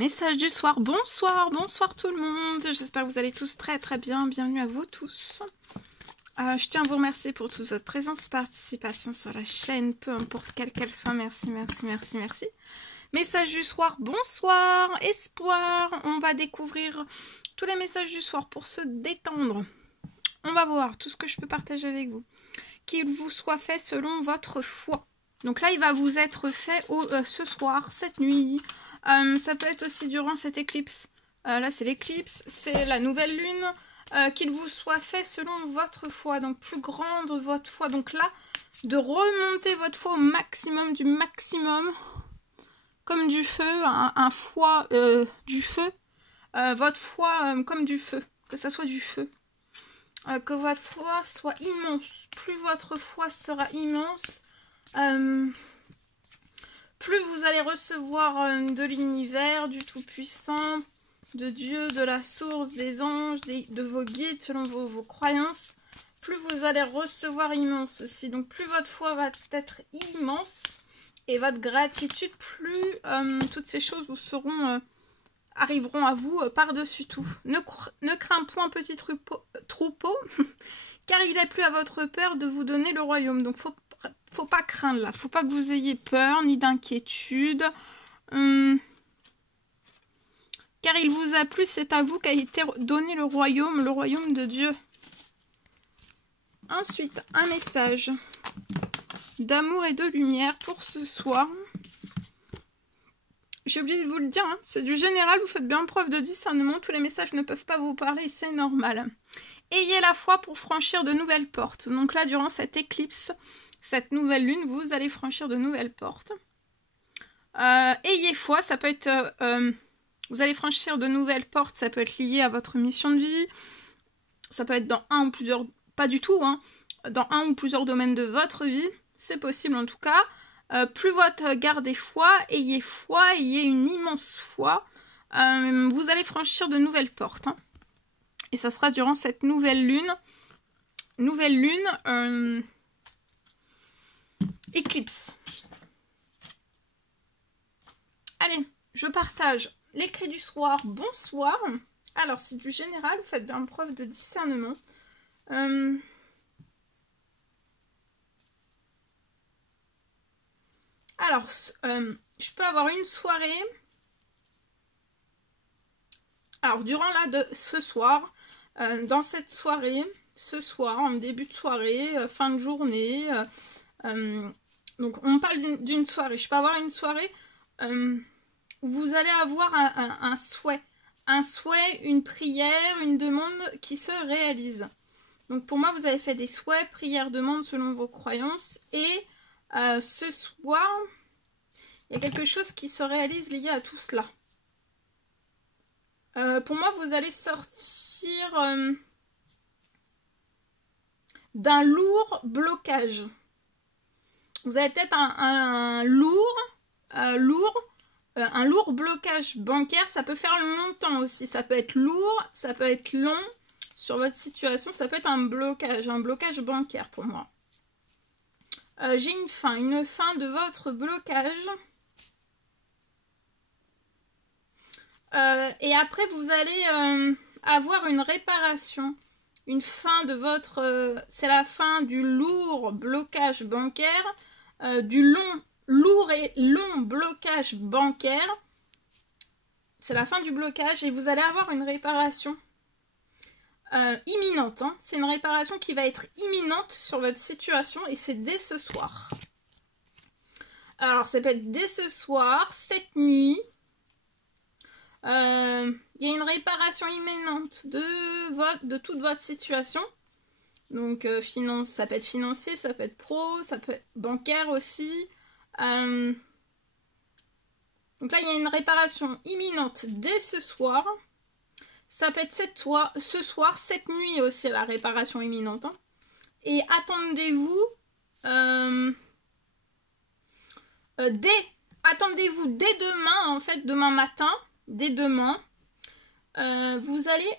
Message du soir, bonsoir, bonsoir tout le monde. J'espère que vous allez tous très très bien. Bienvenue à vous tous. Je tiens à vous remercier pour toute votre présence, participation sur la chaîne, peu importe quelle qu'elle soit. Merci, merci, merci, merci. Message du soir, bonsoir, espoir. On va découvrir tous les messages du soir pour se détendre. On va voir tout ce que je peux partager avec vous. Qu'il vous soit fait selon votre foi. Donc là, il va vous être fait ce soir, cette nuit. Ça peut être aussi durant cette éclipse. Là, c'est l'éclipse, c'est la nouvelle lune. Qu'il vous soit fait selon votre foi. Donc, plus grande votre foi. Donc là, de remonter votre foi au maximum du maximum. Comme du feu, un foie du feu. Votre foi comme du feu. Que ça soit du feu. Que votre foi soit immense. Plus votre foi sera immense, plus vous allez recevoir de l'univers, du Tout-Puissant, de Dieu, de la source, des anges, de vos guides, selon vos croyances, plus vous allez recevoir immense aussi. Donc plus votre foi va être immense et votre gratitude, plus toutes ces choses vous seront... arriveront à vous par-dessus tout. Ne crains point, petit troupeau, car il est plus à votre peur de vous donner le royaume. Donc, faut pas craindre là. Faut pas que vous ayez peur, ni d'inquiétude. Car il vous a plu, c'est à vous qu'a été donné le royaume de Dieu. Ensuite, un message d'amour et de lumière pour ce soir. J'ai oublié de vous le dire, hein, c'est du général, vous faites bien preuve de discernement, tous les messages ne peuvent pas vous parler, c'est normal. Ayez la foi pour franchir de nouvelles portes. Donc là, durant cette éclipse, cette nouvelle lune, vous allez franchir de nouvelles portes. Ayez foi, ça peut être... vous allez franchir de nouvelles portes, ça peut être lié à votre mission de vie, ça peut être dans un ou plusieurs... Pas du tout, hein, dans un ou plusieurs domaines de votre vie, c'est possible en tout cas. Plus votre gardez foi, ayez une immense foi, vous allez franchir de nouvelles portes. Hein. Et ça sera durant cette nouvelle lune. Éclipse. Allez, je partage l'écrit du soir. Bonsoir. Alors, c'est du général, vous faites bien preuve de discernement. Alors, je peux avoir une soirée. Alors, durant ce soir, dans cette soirée, ce soir, en début de soirée, fin de journée, donc on parle d'une soirée. Je peux avoir une soirée où vous allez avoir un souhait. Un souhait, une prière, une demande qui se réalise. Donc pour moi, vous avez fait des souhaits, prières, demandes selon vos croyances. Et ce soir, il y a quelque chose qui se réalise lié à tout cela. Pour moi, vous allez sortir d'un lourd blocage. Vous avez peut-être un lourd blocage bancaire. Ça peut faire longtemps aussi. Ça peut être lourd, ça peut être long sur votre situation. Ça peut être un blocage bancaire pour moi. J'ai une fin de votre blocage. Et après, vous allez avoir une réparation. Une fin de votre... c'est la fin du lourd blocage bancaire. Du lourd et long blocage bancaire. C'est la fin du blocage et vous allez avoir une réparation imminente. Hein. C'est une réparation qui va être imminente sur votre situation et c'est dès ce soir. Alors, ça peut être dès ce soir, cette nuit. Il y a une réparation imminente de toute votre situation. Donc, ça peut être financier, ça peut être pro, ça peut être bancaire aussi. Donc là, il y a une réparation imminente dès ce soir. Ça peut être ce soir, cette nuit aussi, la réparation imminente. Hein. Et attendez-vous dès demain, en fait, demain matin, dès demain, vous allez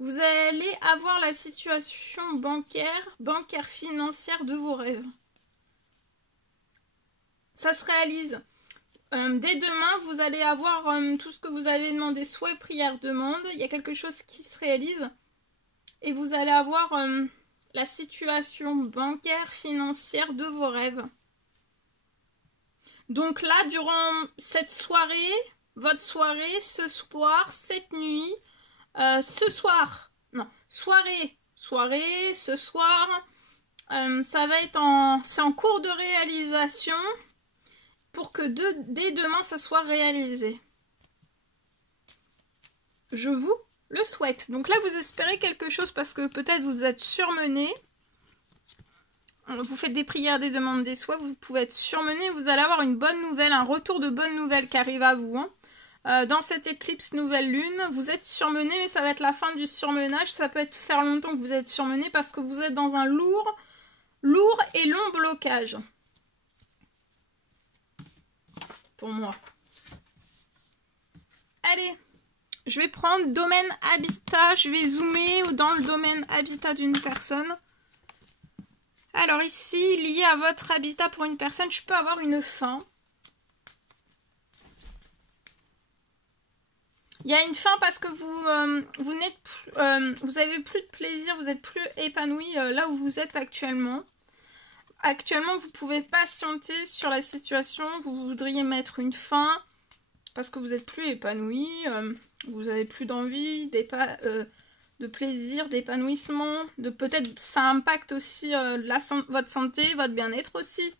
Vous allez avoir la situation bancaire financière de vos rêves. Ça se réalise. Dès demain, vous allez avoir tout ce que vous avez demandé, souhait, prière, demande. Il y a quelque chose qui se réalise. Et vous allez avoir la situation bancaire financière de vos rêves. Donc là, durant cette soirée, votre soirée, ce soir, cette nuit, ce soir, non, soirée, ce soir, ça va être c'est en cours de réalisation pour que dès demain, ça soit réalisé. Je vous le souhaite. Donc là, vous espérez quelque chose parce que peut-être vous êtes surmené. Vous faites des prières, des demandes, des souhaits, vous pouvez être surmené. Vous allez avoir une bonne nouvelle, un retour de bonne nouvelle qui arrive à vous. Dans cette éclipse nouvelle lune, vous êtes surmené, mais ça va être la fin du surmenage. Ça peut être faire longtemps que vous êtes surmené parce que vous êtes dans un lourd et long blocage. Pour moi. Allez, je vais prendre domaine habitat. Je vais zoomer dans le domaine habitat d'une personne. Alors ici, lié à votre habitat pour une personne, je peux avoir une fin. Il y a une fin parce que vous avez plus de plaisir, vous n'êtes plus épanoui là où vous êtes actuellement. Actuellement, vous pouvez patienter sur la situation, vous voudriez mettre une fin parce que vous n'êtes plus épanoui, vous n'avez plus d'envie, de plaisir, d'épanouissement, peut-être ça impacte aussi votre santé, votre bien-être aussi.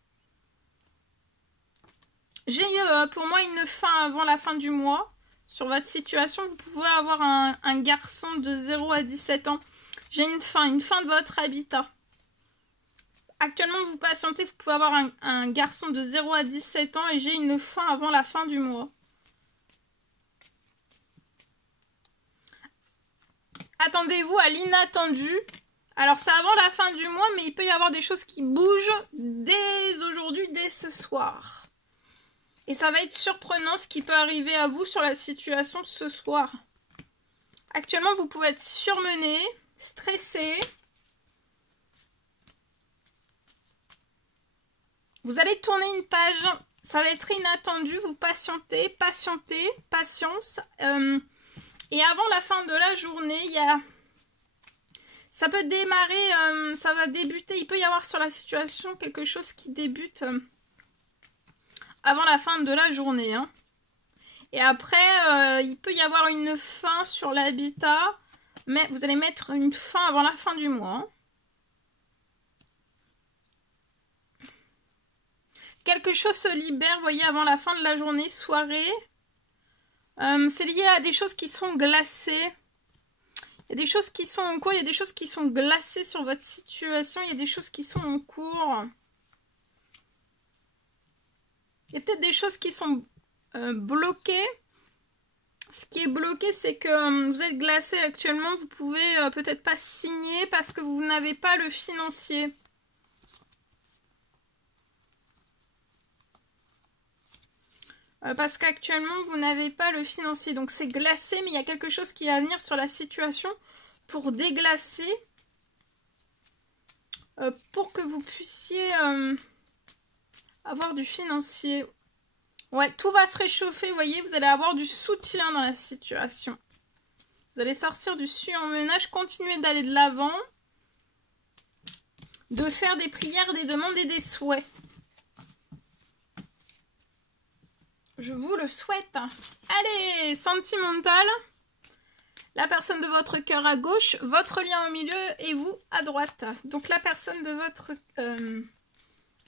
J'ai pour moi une fin avant la fin du mois. Sur votre situation, vous pouvez avoir un garçon de 0 à 17 ans. J'ai une fin de votre habitat. Actuellement, vous patientez, vous pouvez avoir un garçon de 0 à 17 ans et j'ai une fin avant la fin du mois. Attendez-vous à l'inattendu. Alors, c'est avant la fin du mois, mais il peut y avoir des choses qui bougent dès aujourd'hui, dès ce soir. Et ça va être surprenant ce qui peut arriver à vous sur la situation ce soir. Actuellement, vous pouvez être surmené, stressé. Vous allez tourner une page, ça va être inattendu, vous patientez, patience. Et avant la fin de la journée, ça peut démarrer, ça va débuter, il peut y avoir sur la situation quelque chose qui débute avant la fin de la journée. Hein. Et après, il peut y avoir une fin sur l'habitat, mais vous allez mettre une fin avant la fin du mois. Hein. Quelque chose se libère, vous voyez, avant la fin de la journée, soirée. C'est lié à des choses qui sont glacées. Il y a des choses qui sont en cours, il y a des choses qui sont glacées sur votre situation, il y a des choses qui sont en cours. Il y a peut-être des choses qui sont bloquées. Ce qui est bloqué, c'est que vous êtes glacé actuellement, vous pouvez peut-être pas signer parce que vous n'avez pas le financier. Parce qu'actuellement, vous n'avez pas le financier. Donc, c'est glacé, mais il y a quelque chose qui va venir sur la situation pour déglacer. Pour que vous puissiez avoir du financier. Ouais, tout va se réchauffer, vous voyez. Vous allez avoir du soutien dans la situation. Vous allez sortir du surmenage, continuer d'aller de l'avant. De faire des prières, des demandes et des souhaits. Je vous le souhaite. Allez, sentimental. La personne de votre cœur à gauche, votre lien au milieu et vous à droite. Donc la personne de votre... on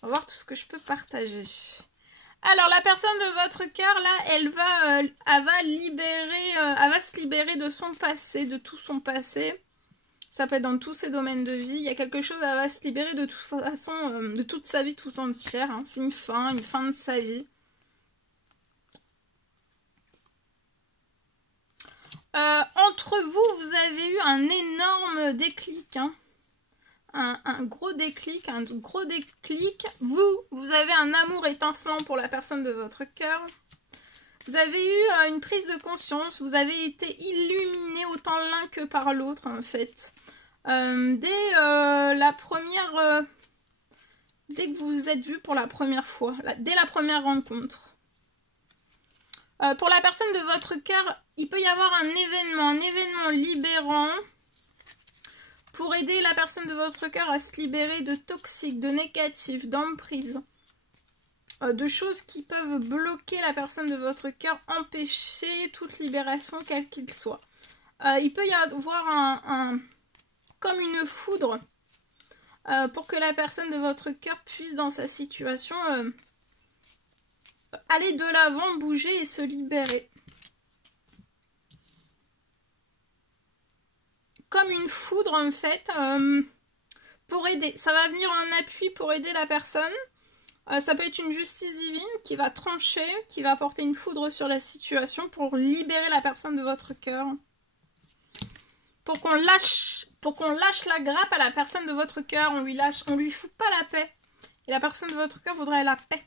va voir tout ce que je peux partager. Alors la personne de votre cœur, là, elle va se libérer de son passé, de tout son passé. Ça peut être dans tous ses domaines de vie. Il y a quelque chose, elle va se libérer de toute façon, de toute sa vie tout entière. Hein. C'est une fin de sa vie. Entre vous, vous avez eu un énorme déclic, hein. Un gros déclic, Vous avez un amour étincelant pour la personne de votre cœur. Vous avez eu une prise de conscience, vous avez été illuminé gagner autant l'un que par l'autre en fait. Dès la première... dès que vous vous êtes vus pour la première fois, dès la première rencontre. Pour la personne de votre cœur, il peut y avoir un événement libérant pour aider la personne de votre cœur à se libérer de toxiques, de négatifs, d'emprise, de choses qui peuvent bloquer la personne de votre cœur, empêcher toute libération quelle qu'il soit. Il peut y avoir comme une foudre pour que la personne de votre cœur puisse dans sa situation aller de l'avant, bouger et se libérer. Comme une foudre en fait, pour aider. Ça va venir en appui pour aider la personne. Ça peut être une justice divine qui va trancher, qui va porter une foudre sur la situation pour libérer la personne de votre cœur. Pour qu'on lâche la grappe à la personne de votre cœur, on lui fout pas la paix. Et la personne de votre cœur voudrait la paix.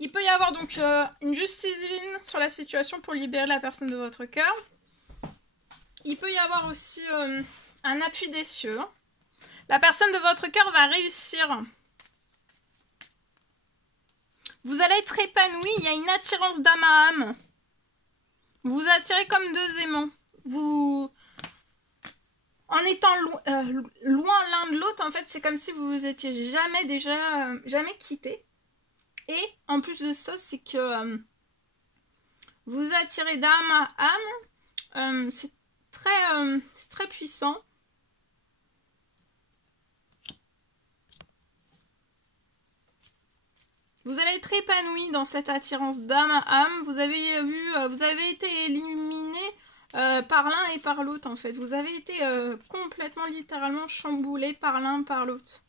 Il peut y avoir donc une justice divine sur la situation pour libérer la personne de votre cœur. Il peut y avoir aussi un appui des cieux. La personne de votre cœur va réussir. Vous allez être épanoui, il y a une attirance d'âme à âme. Vous vous attirez comme deux aimants. En étant loin l'un de l'autre, en fait, c'est comme si vous vous étiez jamais quittés. Et en plus de ça, c'est que vous attirez d'âme à âme. C'est très puissant. Vous allez être épanoui dans cette attirance d'âme à âme. Vous avez été éliminé par l'un et par l'autre en fait. Vous avez été complètement littéralement chamboulé par l'un par l'autre.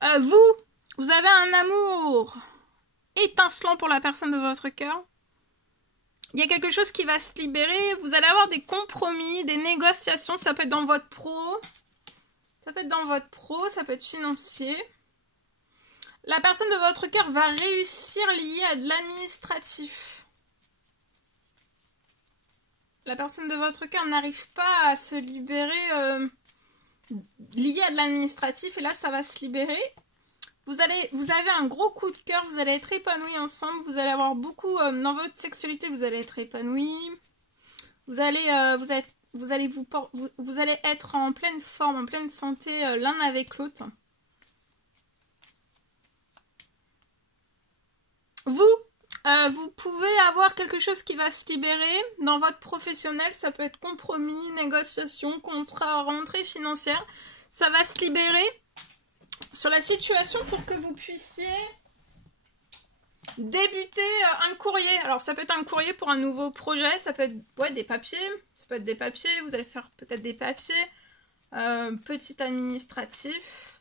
Vous avez un amour étincelant pour la personne de votre cœur. Il y a quelque chose qui va se libérer. Vous allez avoir des compromis, des négociations. Ça peut être dans votre pro. Ça peut être dans votre pro, ça peut être financier. La personne de votre cœur va réussir liée à de l'administratif. La personne de votre cœur n'arrive pas à se libérer liée à de l'administratif. Et là, ça va se libérer. Vous avez un gros coup de cœur. Vous allez être épanouis ensemble. Vous allez avoir beaucoup... dans votre sexualité, vous allez être épanouis. Vous allez être en pleine forme, en pleine santé l'un avec l'autre. Vous pouvez avoir quelque chose qui va se libérer dans votre professionnel. Ça peut être compromis, négociation, contrat, rentrée financière. Ça va se libérer sur la situation pour que vous puissiez débuter un courrier. Alors ça peut être un courrier pour un nouveau projet, ça peut être des papiers, ça peut être des papiers, vous allez faire peut-être des papiers, petit administratif.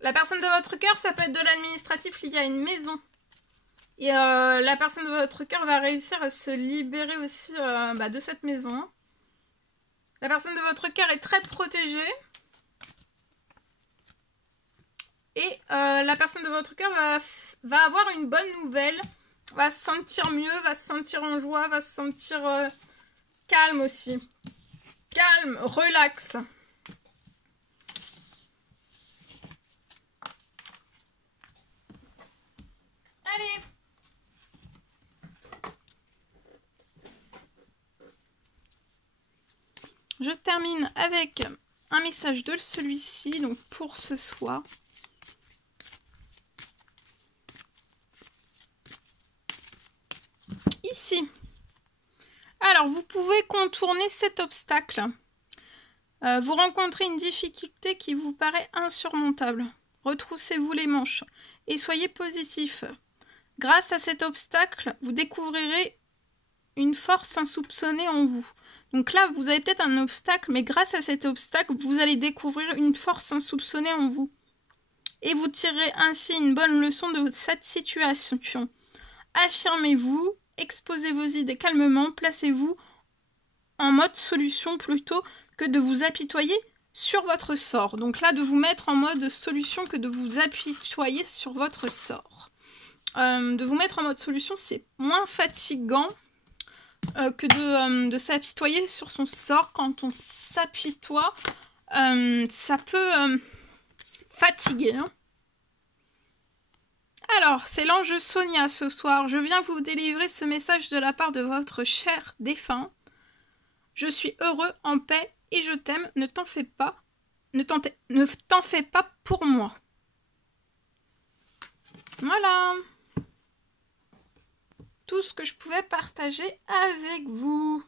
La personne de votre cœur, ça peut être de l'administratif lié à une maison. Et la personne de votre cœur va réussir à se libérer aussi de cette maison. La personne de votre cœur est très protégée. Et la personne de votre cœur va avoir une bonne nouvelle, va se sentir mieux, va se sentir en joie, va se sentir calme aussi. Calme, relax. Allez. Je termine avec un message de celui-ci, donc pour ce soir. Ici. Alors, vous pouvez contourner cet obstacle. Vous rencontrez une difficulté qui vous paraît insurmontable. Retroussez-vous les manches et soyez positif. Grâce à cet obstacle, vous découvrirez une force insoupçonnée en vous. Donc là, vous avez peut-être un obstacle, mais grâce à cet obstacle, vous allez découvrir une force insoupçonnée en vous. Et vous tirerez ainsi une bonne leçon de cette situation. Affirmez-vous, exposez vos idées calmement, placez-vous en mode solution plutôt que de vous apitoyer sur votre sort. Donc là, de vous mettre en mode solution que de vous apitoyer sur votre sort. De vous mettre en mode solution, c'est moins fatigant que de s'apitoyer sur son sort. Quand on s'apitoie, ça peut fatiguer. Hein. Alors, c'est l'ange Sonia ce soir. Je viens vous délivrer ce message de la part de votre cher défunt. Je suis heureux, en paix, et je t'aime. Ne t'en fais pas. Ne t'en fais pas pour moi. Voilà. Tout ce que je pouvais partager avec vous.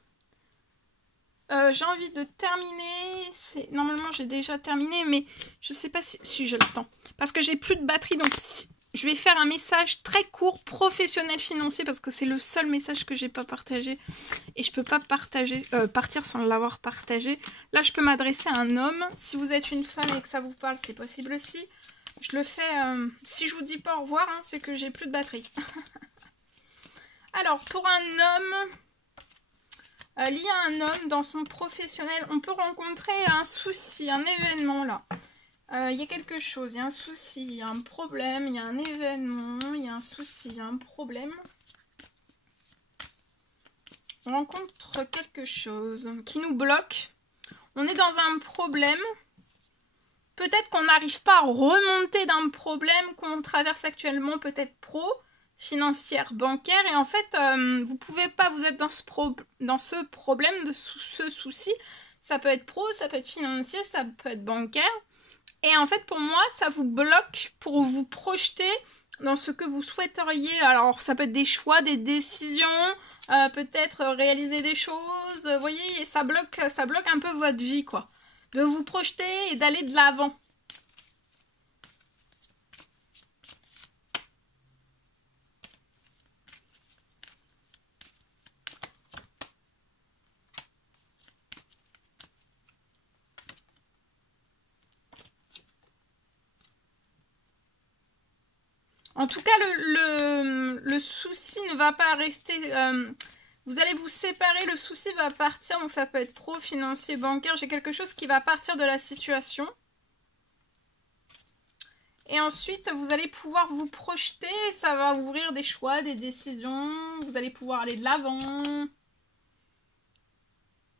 J'ai envie de terminer. Normalement, j'ai déjà terminé, mais je sais pas si je l'attends. Parce que j'ai plus de batterie, donc je vais faire un message très court, professionnel financier, parce que c'est le seul message que j'ai pas partagé. Et je peux pas partir sans l'avoir partagé. Là, je peux m'adresser à un homme. Si vous êtes une femme et que ça vous parle, c'est possible aussi. Je le fais... si je vous dis pas au revoir, hein, c'est que j'ai plus de batterie. Alors, pour un homme... lié à un homme dans son professionnel, on peut rencontrer un souci, un événement là. Il y a quelque chose, il y a un souci, il y a un problème, il y a un événement, il y a un souci, il y a un problème. On rencontre quelque chose qui nous bloque. On est dans un problème. Peut-être qu'on n'arrive pas à remonter d'un problème qu'on traverse actuellement, peut-être pro, financière, bancaire. Et en fait, vous pouvez pas, vous êtes dans ce problème, de ce souci. Ça peut être pro, ça peut être financier, ça peut être bancaire. Et en fait, pour moi, ça vous bloque pour vous projeter dans ce que vous souhaiteriez. Alors, ça peut être des choix, des décisions, peut-être réaliser des choses. Vous voyez, et ça bloque un peu votre vie, quoi. De vous projeter et d'aller de l'avant. En tout cas, le souci ne va pas rester... vous allez vous séparer, le souci va partir. Donc ça peut être pro, financier, bancaire. J'ai quelque chose qui va partir de la situation. Et ensuite, vous allez pouvoir vous projeter. Ça va ouvrir des choix, des décisions. Vous allez pouvoir aller de l'avant. Vous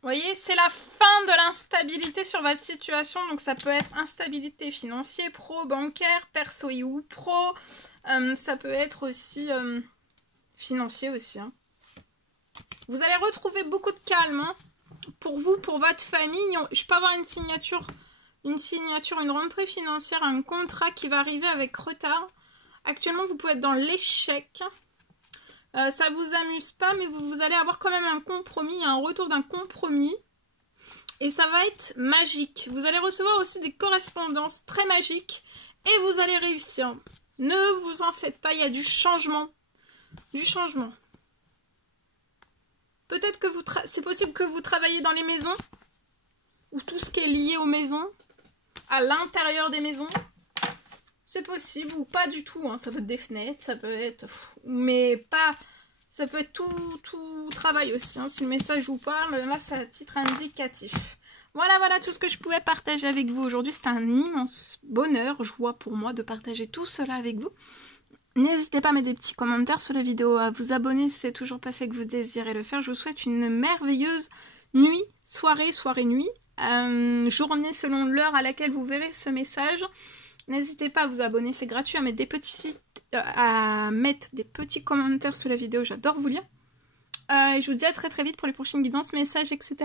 voyez, c'est la fin de l'instabilité sur votre situation. Donc ça peut être instabilité financière, pro, bancaire, perso et ou pro. Ça peut être aussi financier aussi. Hein. Vous allez retrouver beaucoup de calme. Hein. Pour vous, pour votre famille. Je peux avoir une signature, une rentrée financière, un contrat qui va arriver avec retard. Actuellement, vous pouvez être dans l'échec. Ça vous amuse pas, mais vous allez avoir quand même un compromis, un retour d'un compromis. Et ça va être magique. Vous allez recevoir aussi des correspondances très magiques. Et vous allez réussir. Ne vous en faites pas, il y a du changement. Du changement. Peut-être que c'est possible que vous travaillez dans les maisons. Ou tout ce qui est lié aux maisons. À l'intérieur des maisons. C'est possible ou pas du tout. Hein. Ça peut être des fenêtres, ça peut être... Mais pas... Ça peut être tout travail aussi. Hein. Si le message vous parle, là c'est à titre indicatif. Voilà tout ce que je pouvais partager avec vous aujourd'hui. C'était un immense bonheur, joie pour moi de partager tout cela avec vous. N'hésitez pas à mettre des petits commentaires sur la vidéo, à vous abonner si c'est toujours pas fait que vous désirez le faire. Je vous souhaite une merveilleuse nuit, soirée-nuit, journée selon l'heure à laquelle vous verrez ce message. N'hésitez pas à vous abonner, c'est gratuit, à mettre des petits commentaires sous la vidéo, j'adore vous lire. Et je vous dis à très vite pour les prochaines guidances, messages, etc.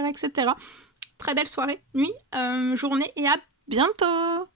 Très belle soirée, nuit, journée et à bientôt!